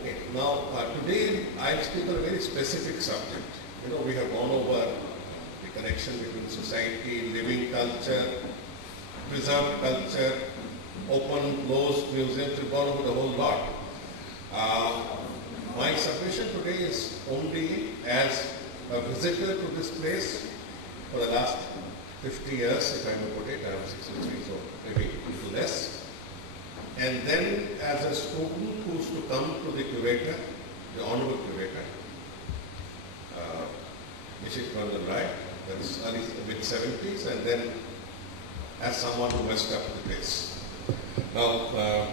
Okay, now today I'll speak on a very specific subject. We have gone over the connection between society, living culture, preserved culture, open, closed museums. We've gone over the whole lot. My submission today is only as a visitor to this place for the last 50 years, if I may put it. I'm 63, so maybe a little less. And then as a student who's to come to the curator, the honorable curator, Mrs. Colonel Rai, that's early mid-70s, and then as someone who messed up the place. Now,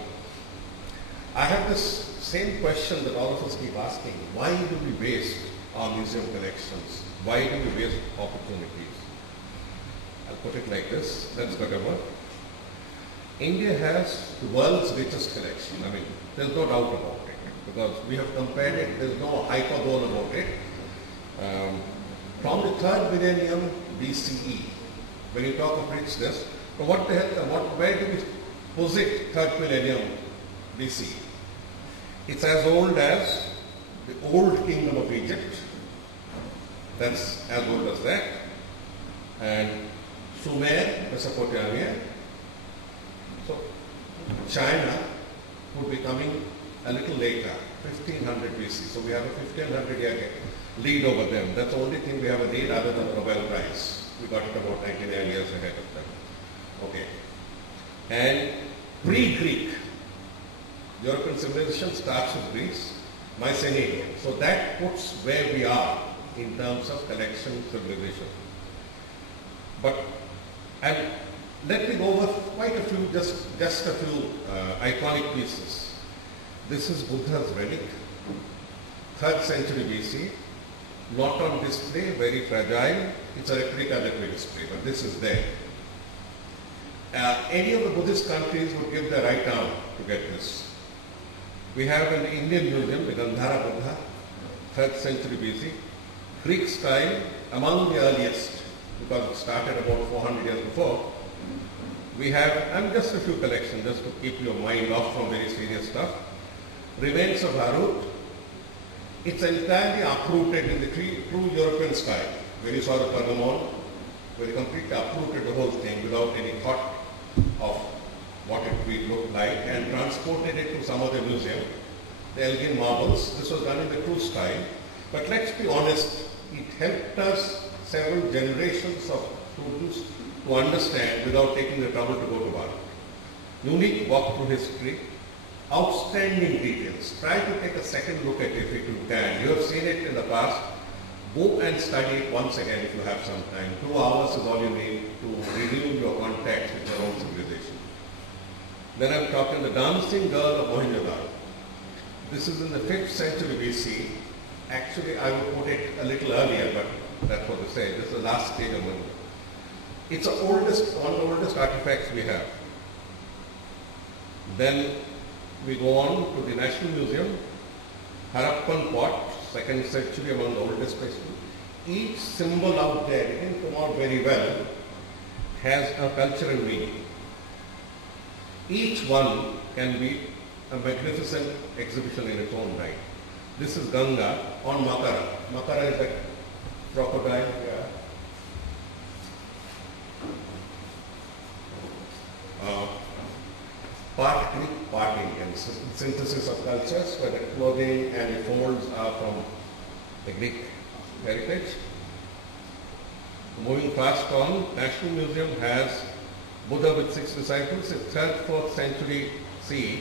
I have this same question that all of us keep asking. Why do we waste our museum collections? Why do we waste opportunities? I'll put it like this. Let's go over. India has the world's richest collection. I mean, there's no doubt about it, because we have compared it, there's no hyperbole about it. From the 3rd millennium BCE, when you talk of richness, but what the hell, where do we posit 3rd millennium BCE? It's as old as the old kingdom of Egypt, that's as old as that, and Sumer, Mesopotamia. So China would be coming a little later, 1500 BC. So we have a 1500 year lead over them. That's the only thing we have a lead other than the Nobel Prize. We got it about 99 years ahead of them. Okay. And pre-Greek, European civilization starts with Greece, Mycenaean. So that puts where we are in terms of collection civilization. But let me go over quite a few, just a few iconic pieces. This is Buddha's relic, 3rd century BC, not on display, very fragile. It's a replica that we display, but this is there. Any of the Buddhist countries would give their right arm to get this. We have an Indian museum, the Gandhara Buddha, 3rd century BC, Greek style, among the earliest, because it started about 400 years before. We have, just a few collections, just to keep your mind off from very serious stuff. Remains of Harut. It's entirely uprooted in the true European style. When you saw the Pergamon, we completely uprooted the whole thing without any thought of what it would look like, and transported it to some other museum. The Elgin marbles, this was done in the true style. But let's be honest, it helped us several generations of students to understand without taking the trouble to go to work. Unique walk through history, outstanding details. Try to take a second look at it if you can. You have seen it in the past. Go and study it once again if you have some time. 2 hours is all you need to renew your contact with your own civilization. Then I'm talking the dancing girl of Mohenjo-daro. This is in the 5th century BC. Actually, I would put it a little earlier, but that's what they say. This is the last stage of Mohenjo-daro. It's the oldest, one of the oldest artifacts we have. Then we go on to the National Museum, Harappan pot, 2nd century, among the oldest places. Each symbol out there, it didn't come out very well, has a cultural meaning. Each one can be a magnificent exhibition in its own right. This is Ganga on Makara. Makara is like crocodile. Part Greek, part Indian. Synthesis of cultures, where the clothing and the folds are from the Greek heritage. Moving fast on, National Museum has Buddha with 6 disciples, it's 3rd, 4th century CE,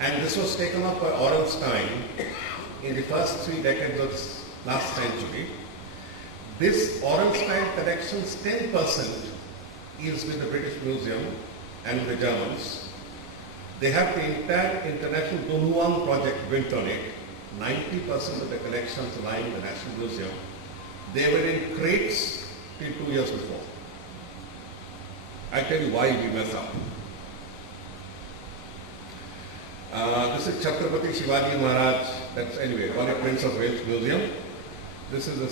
and this was taken up by Orenstein in the first 3 decades of last century. This Orenstein collection's 10% is with the British Museum and the Germans. They have the entire international Dunhuang project built on it. 90% of the collections lying in the National Museum. They were in crates till 2 years before. I tell you why we mess up. This is Chhatrapati Shivaji Maharaj, that's anyway, call it Prince of Wales Museum. This is a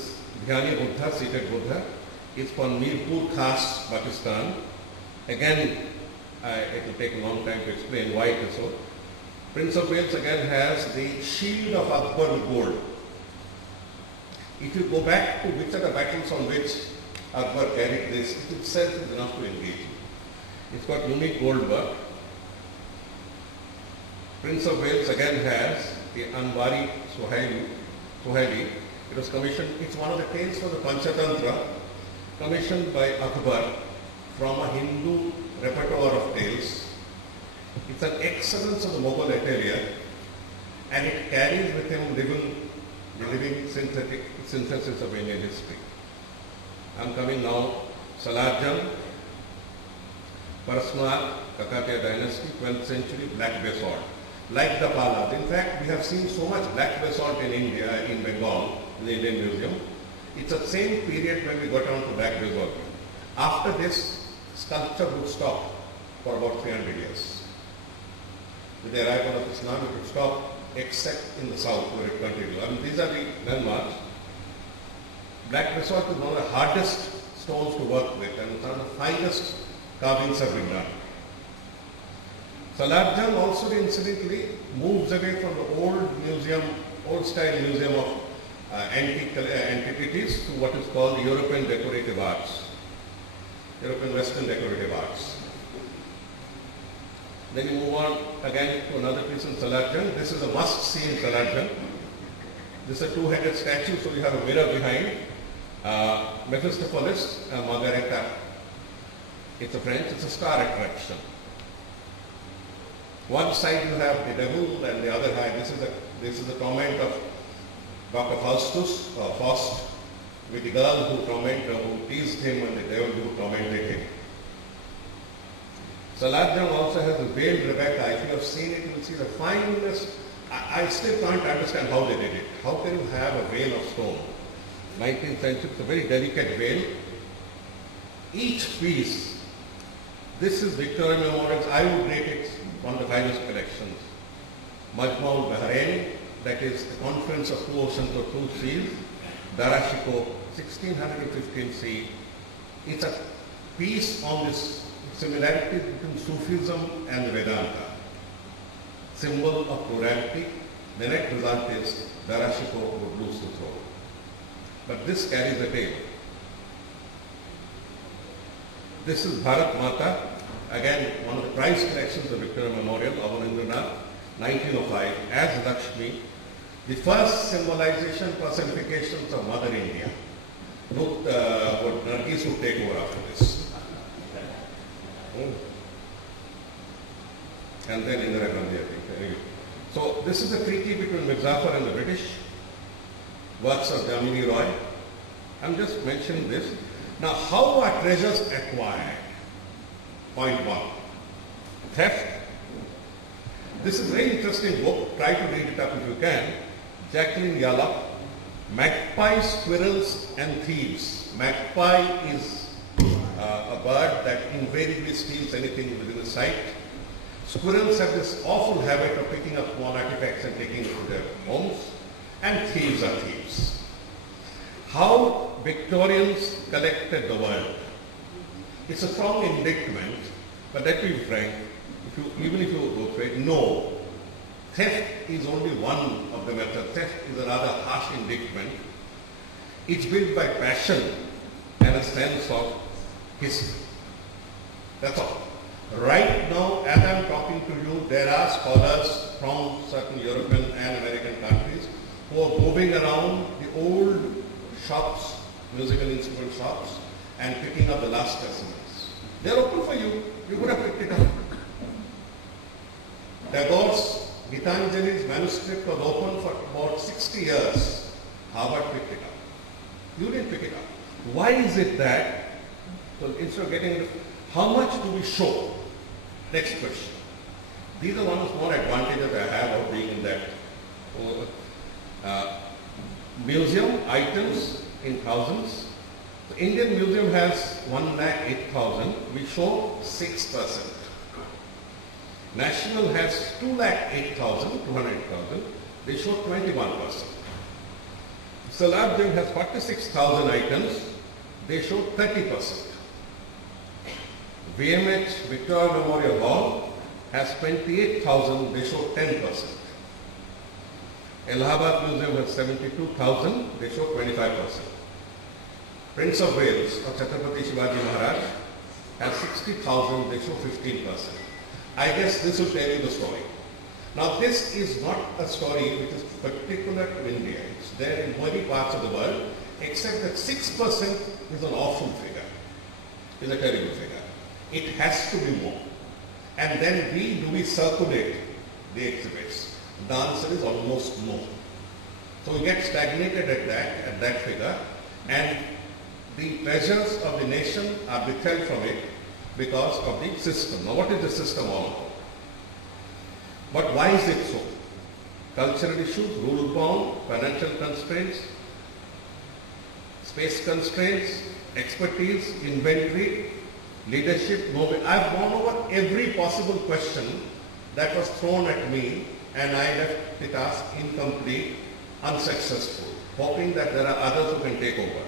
Dhyani Buddha, seated Buddha. It's from Mirpur Khas, Pakistan. Again, it will take a long time to explain why it is so. Prince of Wales again has the shield of Akbar with gold. If you go back to which are the battles on which Akbar carried this, it itself is enough to engage you. It's got unique gold work. Prince of Wales again has the Anwari Suhaili. It was commissioned, it's one of the tales for the Panchatantra, commissioned by Akbar from a Hindu repertoire of tales. It's an excellence of the Mughal atelier, and it carries with him the living synthesis of Indian history. I'm coming now, Salarjung, Parasmar, Kakatiya dynasty, 12th century, black basalt. Like the Palas. In fact, we have seen so much black basalt in India, in Bengal, in the Indian Museum. It's the same period when we got on to black basalt. After this, sculpture would stop for about 300 years. With the arrival of Islam, it would stop, except in the south where it continued. I mean, these are the landmarks. Black basalt is one of the hardest stones to work with, and one of the finest carvings have been done. Salarjung also incidentally moves away from the old style museum of antiquities to what is called the European decorative arts, European Western decorative arts. Then you move on again to another piece in Salarjung. This is a must-see in Salarjung. This is a two-headed statue, so you have a mirror behind. Mephistopheles, Margareta. It's a French, it's a star attraction. One side you have the devil, and the other side, this is the torment of Dr. Faust, with the girl who teased him and the devil who tormented him. Salarjung also has a veiled Rebecca. If you have seen it, you will see the finest. I still can't understand how they did it. How can you have a veil of stone? 19th century, it's a very delicate veil. Each piece, this is Victorian Memorials. I would rate it one of the finest collections. Majma al-Bahrain, that is the confluence of two oceans or two seas. Darashiko, 1615 C. It's a piece on this similarity between Sufism and Vedanta. Symbol of plurality. The net result is Darashiko would lose the throne. But this carries a tale. This is Bharat Mata, again one of the prized collections of Victoria Memorial, Avanindranath, 1905, as Lakshmi, the first symbolization, personifications of Mother India. Nargis would take over after this. And then Indira Gandhi, I think. Anyway. So this is a treaty between Mirzapur and the British, works of Jamini Roy. I'm just mentioning this. Now, how are treasures acquired? Point one. Theft. This is a very interesting book. Try to read it up if you can. Jacqueline Yallop, Magpie, Squirrels and Thieves. Magpie is a bird that invariably steals anything within a sight. Squirrels have this awful habit of picking up small artifacts and taking it to their homes. And thieves are thieves. How Victorians collected the world. It's a strong indictment, but let me be frank, even if you go through it, no. Theft is only one of the methods. Theft is a rather harsh indictment. It's built by passion and a sense of history. That's all. Right now, as I'm talking to you, there are scholars from certain European and American countries who are moving around the old shops, musical instrument shops, and picking up the last specimens. They're open for you. You could have picked it up. Tagore's Gitanjali's manuscript was open for about 60 years. Harvard picked it up. You didn't pick it up. Why is it that, so instead of getting, how much do we show? Next question. These are one of the small advantages I have of being in that museum items in thousands. The Indian Museum has 1,08,000. We show 6%. National has 2,08,000, 200,000. They show 21%. Salarjung has 46,000 items. They show 30%. VMH Victoria Memorial Hall has 28,000, they show 10%. Allahabad Museum has 72,000, they show 25%. Prince of Wales or Chhatrapati Shivaji Maharaj has 60,000, they show 15%. I guess this will tell you the story. Now this is not a story which is particular to India. It's there in many parts of the world, except that 6% is an awful figure. It's a terrible figure. It has to be more. And then do we circulate the exhibits? The answer is almost no. So we get stagnated at that figure, and the treasures of the nation are withheld from it because of the system. Now what is the system all about? But why is it so? Cultural issues, rule-bound, financial constraints, space constraints, expertise, inventory, leadership. I've gone over every possible question that was thrown at me, and I left the task incomplete, unsuccessful, hoping that there are others who can take over.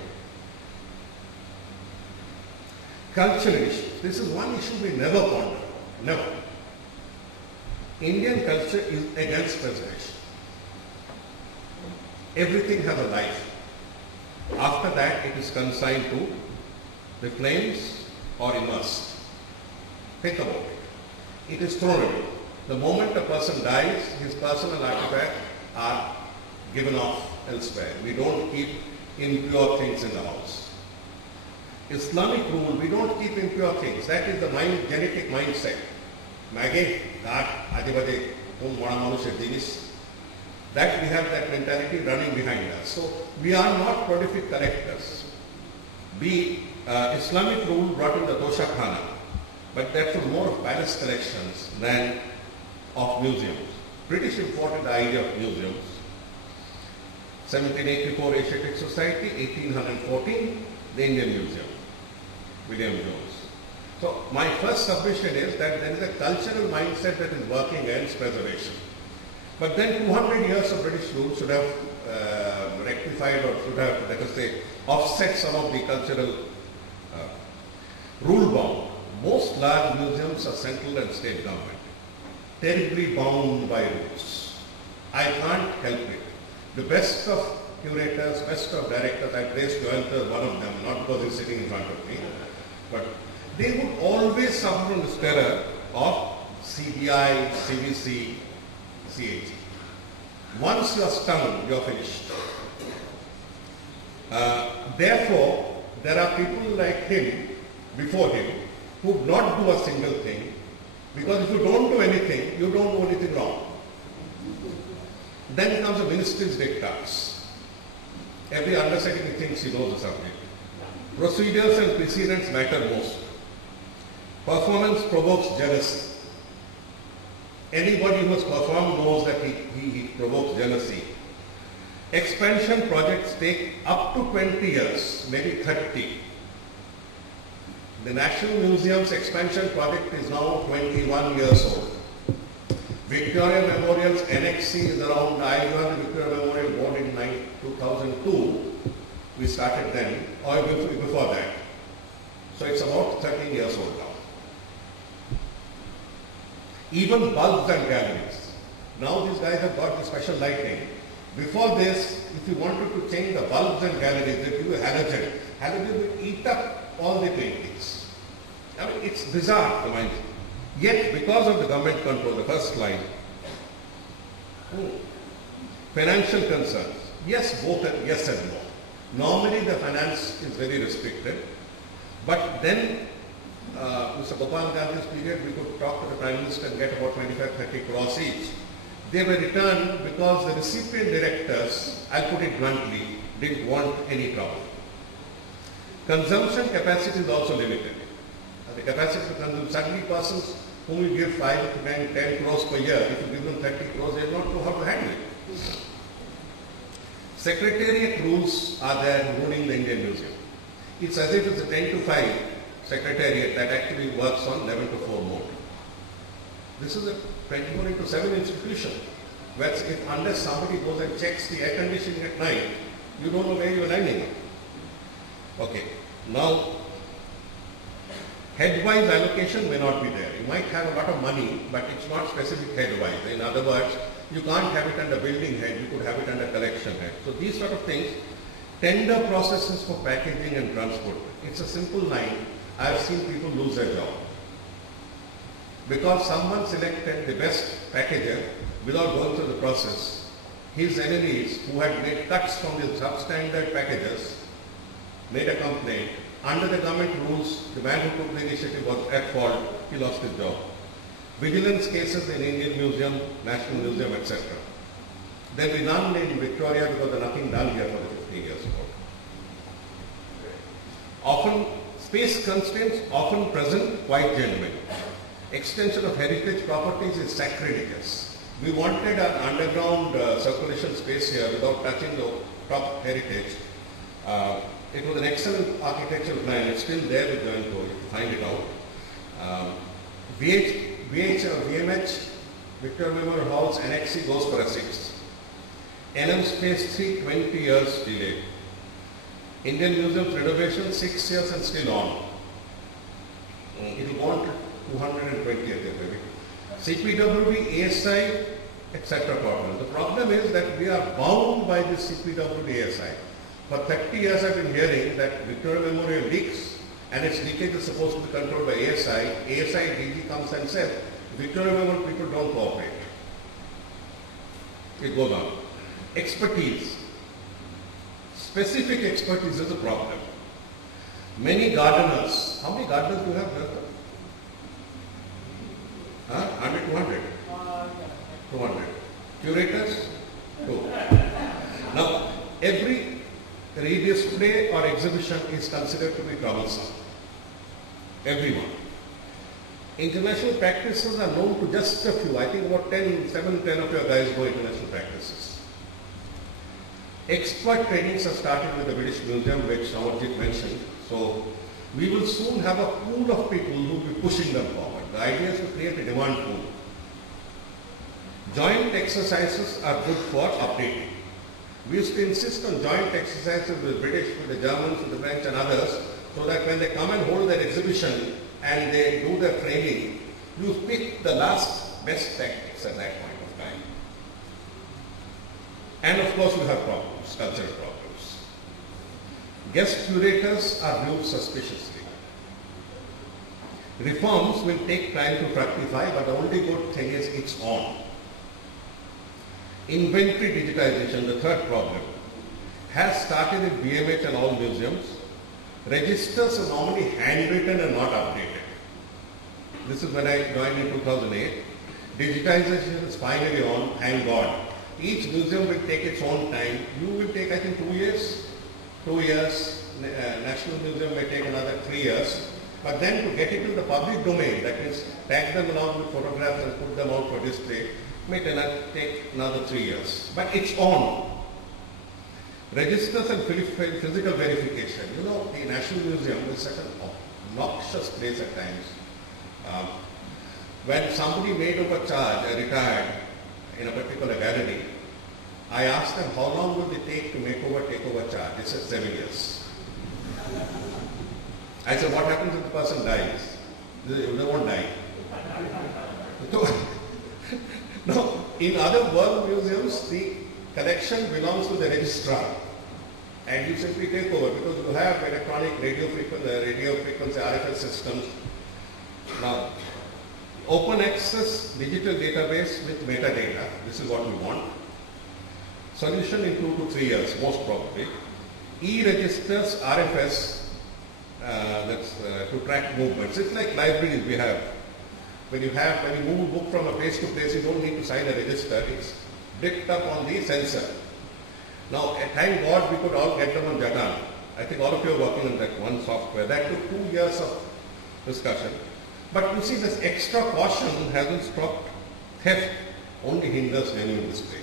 Cultural issues. This is one issue we never pondered. Never. Indian culture is against preservation. Everything has a life. After that, it is consigned to the flames or immersed. Think about it. It is thrown away. The moment a person dies, his personal artifacts are given off elsewhere. We don't keep impure things in the house. Islamic rule, we don't keep impure things. That is the genetic mindset. That we have that mentality running behind us. So we are not prolific collectors. Islamic rule brought in the Tosha Khana, but that was more of palace collections than of museums. British imported the idea of museums. 1784 Asiatic Society, 1814 the Indian Museum, William Jones. So my first submission is that there is a cultural mindset that is working against preservation. But then 200 years of British rule should have rectified or should have, let us say, offset some of the cultural rule bound. Most large museums are central and state government, terribly bound by rules. I can't help it. The best of curators, best of directors, I praise Jawhar, one of them, not because he's sitting in front of me, but they would always suffer from this terror of CBI, CBC, CAG. Once you are stung, you are finished. Therefore, there are people like him, before him, who would not do a single thing, because if you don't do anything, you don't do anything wrong. Then comes the ministry's dictats. Every undersecretary thinks he knows the subject. Procedures and precedents matter most. Performance provokes jealousy. Anybody who has performed knows that he provokes jealousy. Expansion projects take up to 20 years, maybe 30. The National Museum's expansion project is now 21 years old. Victoria Memorial's NXC is around, I joined the Victoria Memorial Board in 2002. We started then, or before that. So it's about 13 years old now. Even bulbs and galleries. Now these guys have got the special lighting. Before this, if you wanted to change the bulbs and galleries, they give you halogen. Halogen will eat up all the paintings. I mean, it's bizarre, the mind. Yet, because of the government control, the first line, financial concerns. Yes, both yes and no. Normally the finance is very restricted, but then Mr. Gopal Gandhi's period, we could talk to the Prime Minister and get about 25-30 crores each. They were returned because the recipient directors, I'll put it bluntly, didn't want any trouble. Consumption capacity is also limited. The capacity to consume, suddenly persons whom you give 5 to 10 crores per year, if you give them 30 crores, they don't know how to handle it. Secretariat rules are there ruling the Indian Museum. It's as if it's a 10 to 5 secretariat that actually works on 11 to 4 mode. This is a 24 into 7 institution, where unless somebody goes and checks the air conditioning at night, you don't know where you're landing. Okay, now Head-wise allocation may not be there. You might have a lot of money, but it's not specific head-wise. In other words, you can't have it under building head, you could have it under collection head. So these sort of things, tender processes for packaging and transport. It's a simple line. I've seen people lose their job. Because someone selected the best packager without going through the process, his enemies who had made cuts from the substandard packages made a complaint. Under the government rules, the man who took the initiative was at fault, he lost his job. Vigilance cases in Indian Museum, National Museum, etc. There will be none in Victoria because there's nothing done here for the 15 years ago. Often, space constraints often present, quite genuine. Extension of heritage properties is sacrilegious. We wanted an underground circulation space here without touching the top heritage. It was an excellent architectural plan. It's still there with Joinco, you can find it out. VMH, Victoria Memorial Hall's NXC goes for a 6. NM Space 3, 20 years delayed. Indian Museum's renovation, 6 years and still on. It will go on to 220th maybe. CPWD, ASI, etc. problem. The problem is that we are bound by this CPWD ASI. For 30 years I've been hearing that Victoria Memorial leaks and its leakage is supposed to be controlled by ASI. ASI DG comes and says, Victoria Memorial people don't cooperate. It goes on. Expertise. Specific expertise is a problem. Many gardeners, how many gardeners do you have left? 100, 200? 200. Curators? 2. Now, every redisplay or exhibition is considered to be troublesome. Everyone. International practices are known to just a few. I think about 7-10 of your guys go international practices. Expert trainings have started with the British Museum, which Amarjit mentioned. So we will soon have a pool of people who will be pushing them forward. The idea is to create a demand pool. Joint exercises are good for updating. We used to insist on joint exercises with the British, with the Germans, with the French and others, so that when they come and hold their exhibition and they do their training, you pick the last best tactics at that point of time. And of course you have problems, cultural problems. Guest curators are viewed suspiciously. Reforms will take time to fructify, but the only good thing is it's on. Inventory digitization, the third problem, has started in BMH and all museums. Registers are normally handwritten and not updated. This is when I joined in 2008. Digitization is finally on, thank God. Each museum will take its own time. You will take, I think, 2 years. 2 years. National Museum may take another 3 years. But then to get it in the public domain, that is, tag them along with photographs and put them out for display, may take another 3 years. But it's on. Registers and physical verification. You know, the National Museum is such an obnoxious place at times. When somebody made overcharge, retired in a particular gallery, I asked them how long will it take to take over charge? They said 7 years. I said, what happens if the person dies? They won't die. No, in other world museums, the collection belongs to the registrar. And you simply take over because you have electronic radio frequency RFS systems. Now, open access digital database with metadata. This is what we want. Solution in 2 to 3 years, most probably. E-registers, RFS, to track movements. It's like libraries we have. When you move a book from a place to place, you don't need to sign a register. It's picked up on the sensor. Now, thank God we could all get them on Jatan. I think all of you are working on that one software. That took 2 years of discussion. But you see, this extra caution hasn't stopped theft, only hinders genuine display.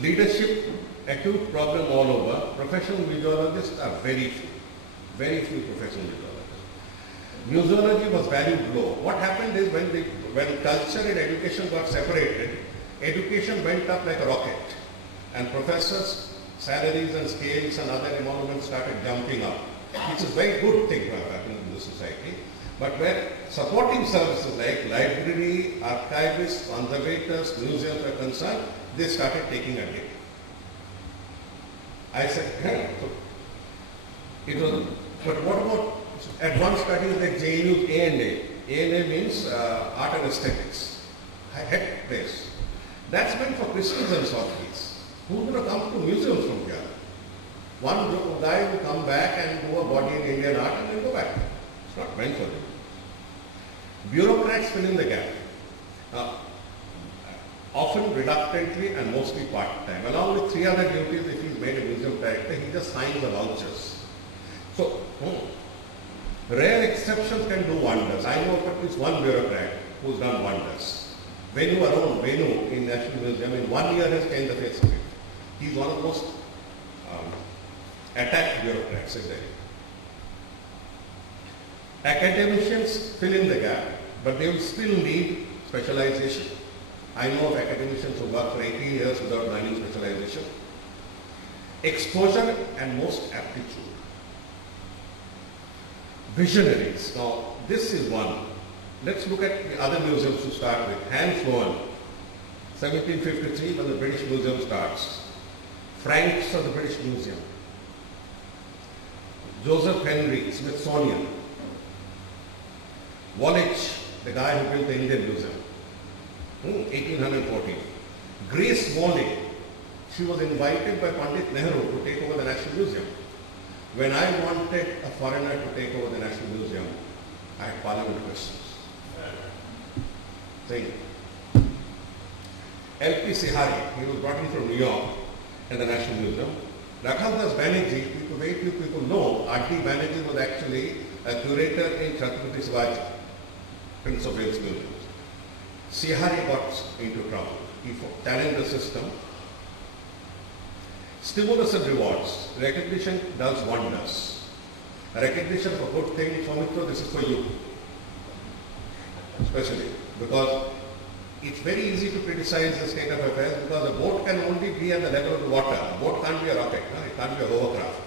Leadership, acute problem all over. Professional museologists are very few professional museologists. Museology was valued low. What happened is when culture and education got separated, education went up like a rocket and professors' salaries and scales and other emoluments started jumping up. which is a very good thing to have happened in the society. But where supporting services like library, archivists, conservators, museums are concerned, they started taking a dip. I said, yeah, so it was, but what about advanced studies like JNU's A&A? A&A means art and aesthetics, head place. That's meant for Christians and softies. Who's going to come to museums from here? One guy will come back and do a body in Indian art and then go back. It's not meant for them. Bureaucrats fill in the gap. Often reluctantly and mostly part-time. Along with 3 other duties, if he's made a museum director, he just signs the vouchers. So, rare exceptions can do wonders. I know of at least one bureaucrat who's done wonders. Venu Arun, Venu in National Museum, in 1 year has changed the face of it. He's one of the most attacked bureaucrats in Delhi. Academicians fill in the gap, but they will still need specialization. I know of academicians who work for 18 years without learning specialization. Exposure and most aptitude. Visionaries. Now, this is one. Let's look at the other museums to start with. Hans Sloane, 1753 when the British Museum starts. Franks of the British Museum. Joseph Henry, Smithsonian. Wallich, the guy who built the Indian Museum, 1814. Grace Morley, she was invited by Pandit Nehru to take over the National Museum. When I wanted a foreigner to take over the National Museum, I had parliament questions. Saying, L.P. Sihari, he was brought in from New York in the National Museum. Rakhaldas Banerjee, very few people know, R.D. Banerjee was actually a curator in Chhatrapati Shivaji, Prince of Wales Museum. Sihari got into trouble. He challenged the system. Stimulus and rewards. Recognition does wonders. Recognition for good things, Soumitra, this is for you. Especially because it's very easy to criticize the state of affairs because a boat can only be at the level of the water. A boat can't be a rocket, no? It can't be a hovercraft.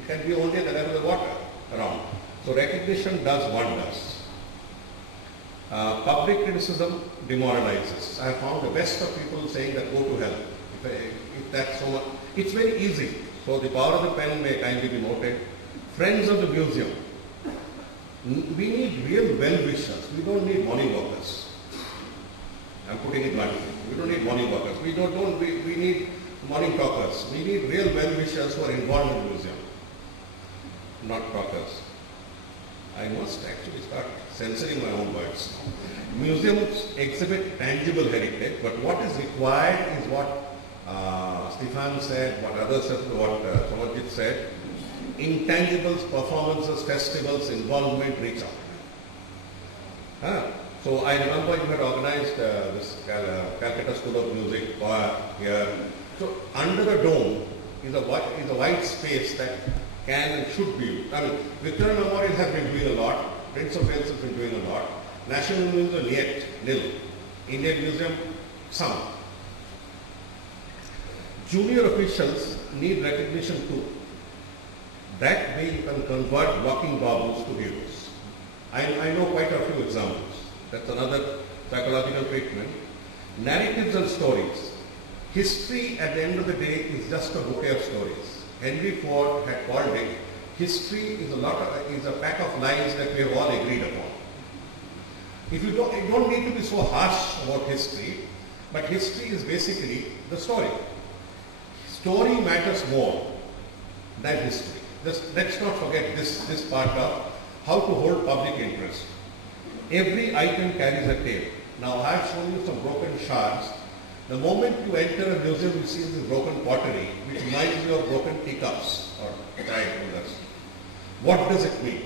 It can be only at the level of the water around. So recognition does wonders. Public criticism demoralizes. I have found the best of people saying that go to hell. If that's so much, it's very easy. So the power of the pen may kindly be noted. Friends of the museum. We need real well-wishers. We don't need money workers. I'm putting it bluntly. We don't need money workers. We need morning talkers. We need real well-wishers who are involved in the museum, not talkers. I must actually start censoring my own words. Museums exhibit tangible heritage, but what is required is what Stefan said, what others said, what Samarjit said. Intangibles, performances, festivals, involvement, reach out. So I remember you had organized this Calcutta School of Music here. So under the dome is a wide space that can and should be used. I mean, Victoria Memorial has been doing a lot. Prince of Wales has been doing a lot. National Museum yet nil. Indian Museum some. Junior officials need recognition too. That way you can convert walking baubles to heroes. I know quite a few examples. That's another psychological treatment. Narratives and stories. History at the end of the day is just a bouquet of stories. Henry Ford had called it, history is a pack of lines that we have all agreed upon. If you don't need to be so harsh about history, but history is basically the story. Story matters more than history. Let's not forget this part of how to hold public interest. Every item carries a tale. Now I have shown you some broken shards. The moment you enter a museum, you see this broken pottery, which reminds you of broken teacups or chai holders. What does it mean?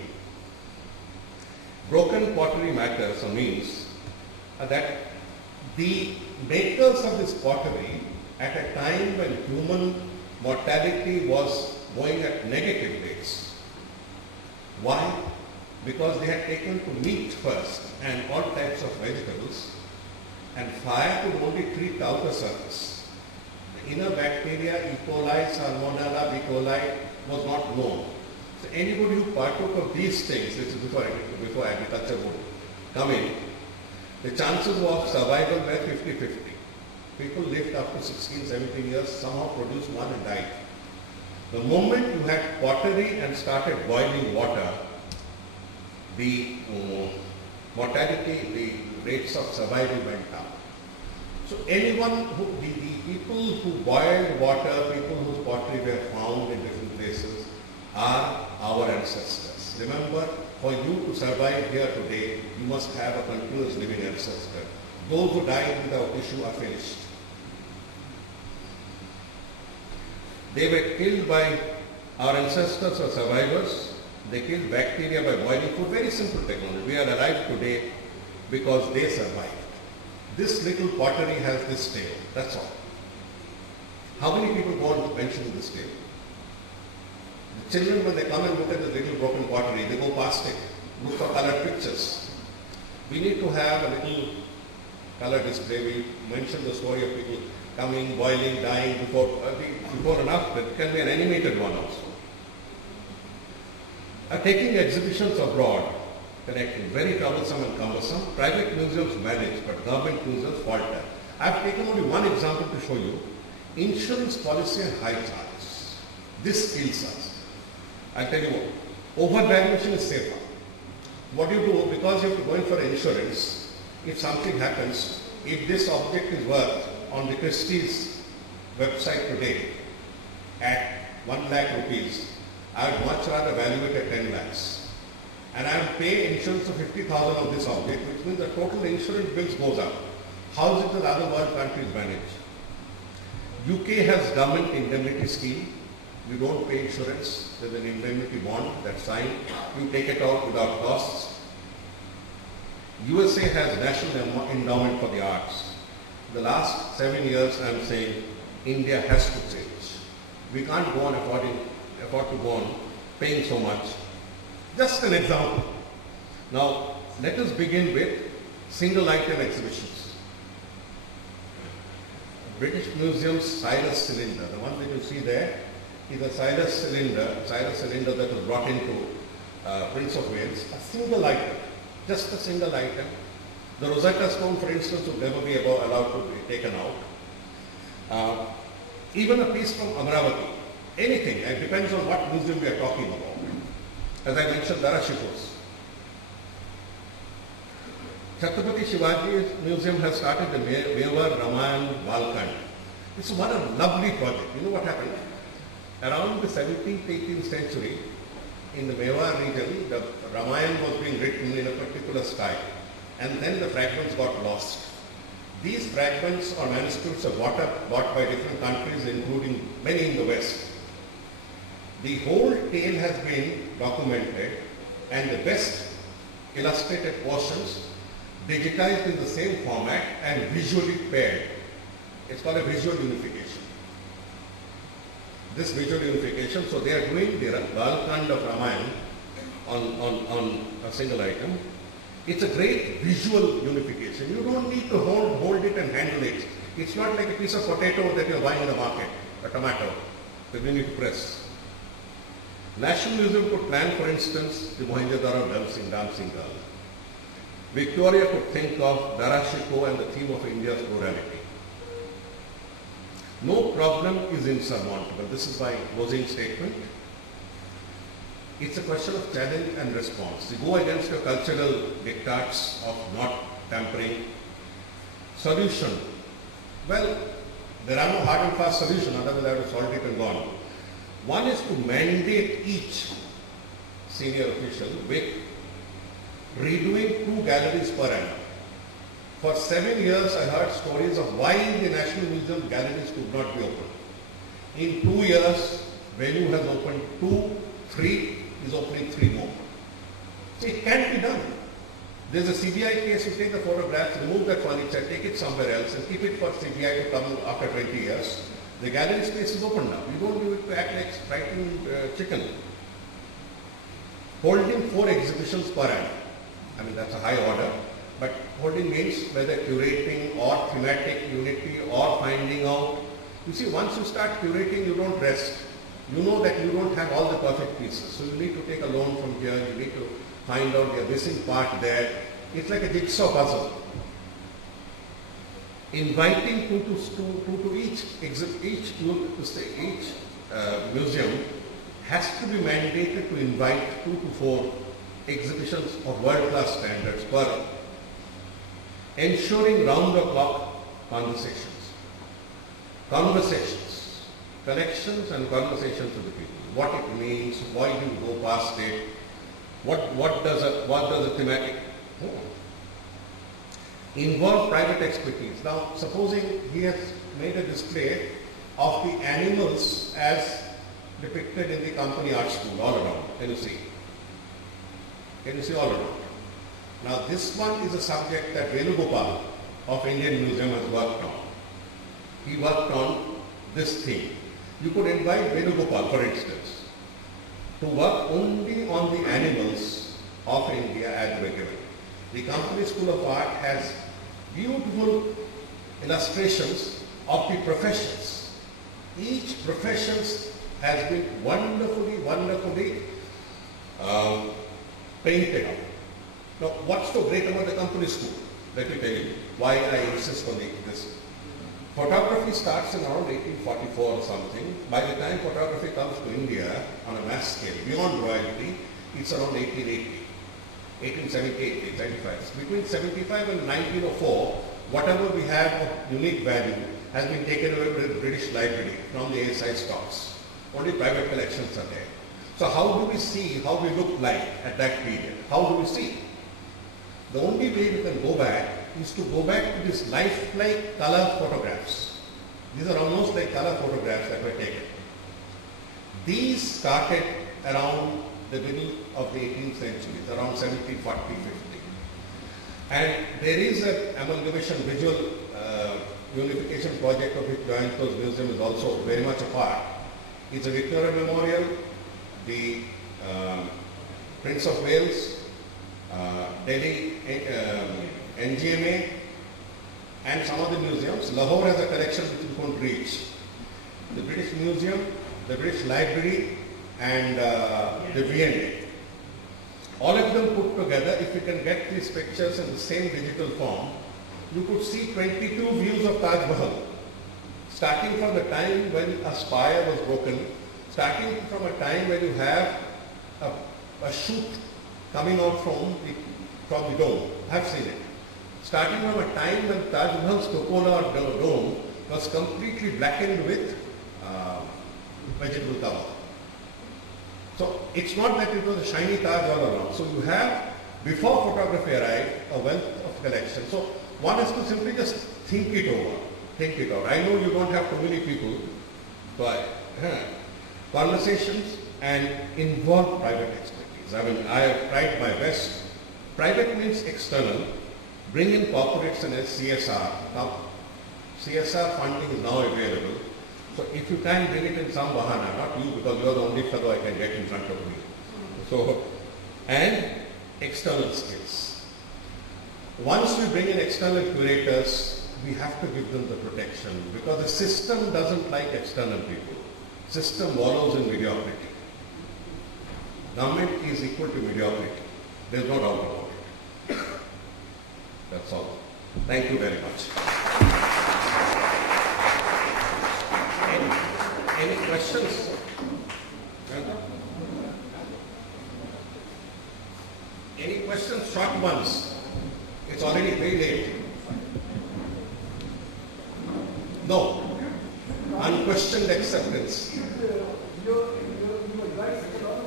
Broken pottery matters or means that the makers of this pottery at a time when human mortality was going at negative rates. Why? Because they had taken to meat first and all types of vegetables, and fire could only treat the outer surface. The inner bacteria, E. coli, Salmonella, B. coli, was not known. So anybody who partook of these things, this is before agriculture would come in, the chances of survival were 50-50. People lived up to 16, 17 years, somehow produced one and died. The moment you had pottery and started boiling water, the mortality, the rates of survival went up. So anyone who, the people who boiled water, people whose pottery were found in different places are our ancestors. Remember, for you to survive here today, you must have a continuous living ancestor. Those who died without issue are finished. They were killed by our ancestors or survivors. They killed bacteria by boiling food. Very simple technology. We are alive today because they survived. This little pottery has this tale. That's all. How many people go on to mention this tale? The children, when they come and look at the little broken pottery, they go past it, look for colored pictures. We need to have a little color display. We mentioned the story of people coming, boiling, dying before and after. It can be an animated one also. Taking exhibitions abroad, connecting, very troublesome and cumbersome. Private museums manage, but government museums falter. I have taken only one example to show you. Insurance policy and high charges. This kills us. I'll tell you what. Overvaluation is safer. What do you do? Because you have to go in for insurance, if something happens, if this object is worth on the Christie's website today at 1 lakh rupees, I would much rather value it at 10 lakhs. And I will pay insurance of 50,000 of this object, which means the total insurance bills goes up. How is it that other world countries manage? UK has government indemnity scheme. You don't pay insurance. There's an indemnity bond that's signed. You take it out without costs. USA has National Endowment for the Arts. The last 7 years I'm saying India has to change. We can't go on afford to go on paying so much. Just an example. Now let us begin with single item exhibitions. British Museum's Silas cylinder, the one that you see there is a Silas cylinder that was brought into Prince of Wales, a single item, just a single item. The Rosetta Stone, for instance, would never be allowed to be taken out. Even a piece from Amravati, anything, it depends on what museum we are talking about. As I mentioned, Darashikos. Chhatrapati Shivaji Museum has started the Mewar Ramayan Balkand. It's one lovely project. You know what happened? Around the 17th, 18th century, in the Mewar region, the Ramayan was being written in a particular style, and then the fragments got lost. These fragments or manuscripts are bought by different countries, including many in the West. The whole tale has been documented, and the best illustrated portions digitized in the same format and visually paired. It's called a visual unification. This visual unification, so they are doing the Balkand of Ramayana on a single item. It's a great visual unification. You don't need to hold it and handle it. It's not like a piece of potato that you're buying in the market, a tomato, that you need to press. National Museum could plan, for instance, the Mohenjo-daro dancing girl. Victoria could think of Darashiko and the theme of India's plurality. No problem is insurmountable. This is my closing statement. It's a question of challenge and response. You go against your cultural diktats of not tampering. Solution. Well, there are no hard and fast solutions, otherwise I would have solved it and gone. One is to mandate each senior official with redoing 2 galleries per annum. For 7 years I heard stories of why the National Museum galleries could not be opened. In 2 years, venue has opened 2, 3 is opening 3 more. So it can't be done. There's a CBI case, you take the photographs, remove that furniture, take it somewhere else and keep it for CBI to come after 20 years. The gallery space is open now. You don't need to act like frightened chicken. Holding 4 exhibitions per annum. I mean, that's a high order, but holding means whether curating or thematic unity or finding out. You see, once you start curating, you don't rest. you know that you don't have all the perfect pieces. So you need to take a loan from here, you need to find out the missing part there. It's like a jigsaw puzzle. Inviting two to each museum has to be mandated to invite 2 to 4 exhibitions of world-class standards per annum, ensuring round-the-clock conversations, connections and conversations with the people. What it means, why you go past it, what does a thematic involve private expertise. Now, supposing he has made a display of the animals as depicted in the company art school all around. Can you see? Can you see all around? Now, this one is a subject that Venugopal of Indian Museum has worked on. He worked on this theme. You could invite Venugopal, for instance, to work only on the animals of India as they were given. The Company School of Art has beautiful illustrations of the professions. Each profession has been wonderfully painted up. Now, what's so great about the Company School? Let me tell you why I insist on this. Photography starts in around 1844 or something. By the time photography comes to India on a mass scale, beyond royalty, it's around 1880. 1878, 1875. Between 75 and 1904, whatever we have of unique value has been taken away by the British Library from the ASI stocks. Only private collections are there. So how do we see how we look like at that period? How do we see? The only way we can go back is to go back to these lifelike color photographs. These are almost like color photographs that were taken. These started around the middle of the 18th century, around 1740, 50. And there is an amalgamation visual unification project of which Jawhar Museum is also very much a part. It's a Victoria Memorial, the Prince of Wales, Delhi NGMA, and some other museums. Lahore has a collection which you can't reach. The British Museum, the British Library, and the V&A. All of them put together, if you can get these pictures in the same digital form, you could see 22 views of Taj Mahal, starting from the time when a spire was broken, starting from a time when you have a shoot coming out from the dome. I have seen it. Starting from a time when Taj Mahal's cupola or dome was completely blackened with vegetable cover. So it's not that it was a shiny Taj all around. So you have, before photography arrived, a wealth of collection. So one has to simply just think it over. Think it out. I know you don't have too many people, but conversations and involve private expertise. I mean, I have tried my best. Private means external. Bring in corporates and CSR. Now, CSR funding is now available. So if you can bring it in some bahana, not you because you are the only fellow I can get in front of me. So, and external skills. Once we bring in external curators, we have to give them the protection because the system doesn't like external people. System wallows in mediocrity. Government is equal to mediocrity. There's no doubt about it. That's all. Thank you very much. Any questions? Any questions? Short ones. It's already very late. No. Unquestioned acceptance. Your advice is a lot of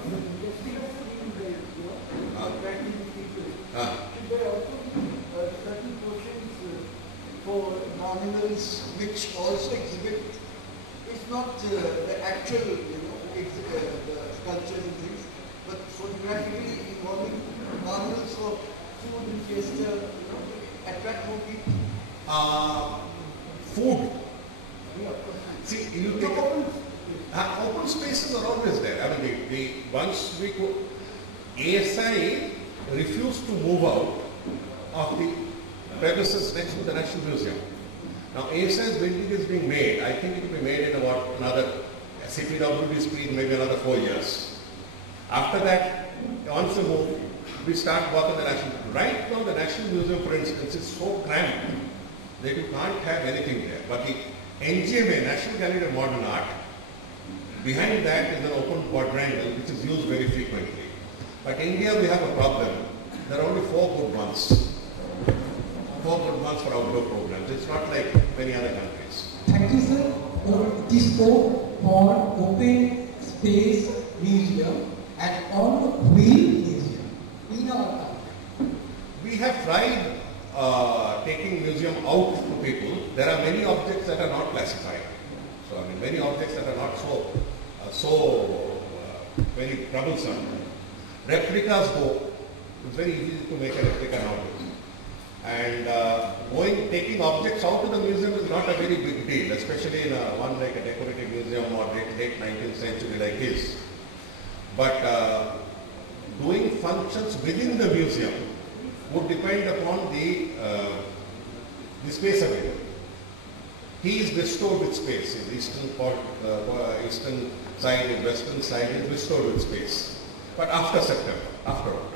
should there also be certain portions for animals which also exhibit, it's not the actual, the sculptures and things, but photographically involving animals for food and fiesta, attract more people? Food. See, you take open spaces are always there. I mean, once we go, ASI refused to move out of the premises next to the National Museum. Now, ASI's building is being made. I think it will be made in about another CPWD speed maybe another 4 years. After that, once we move, we start work on the National. Right now, the National Museum, for instance, is so cramped that you can't have anything there. But the NGMA, National Gallery of Modern Art, behind that is an open quadrangle which is used very frequently. But India, we have a problem. There are only 4 good ones. 4 good ones for outdoor programs. It's not like many other countries. Thank you, sir. It is for open space museum and on a wheel museum in our country. We have tried taking museum out to people. There are many objects that are not classified. So, I mean, many objects that are not so very troublesome. Replicas go. It's very easy to make a replica nowadays. And taking objects out of the museum is not a very big deal, especially in one like a decorative museum or late 19th century like his. But doing functions within the museum would depend upon the space available. He is bestowed with space. His eastern side, his western side is bestowed with space. But after September, after all.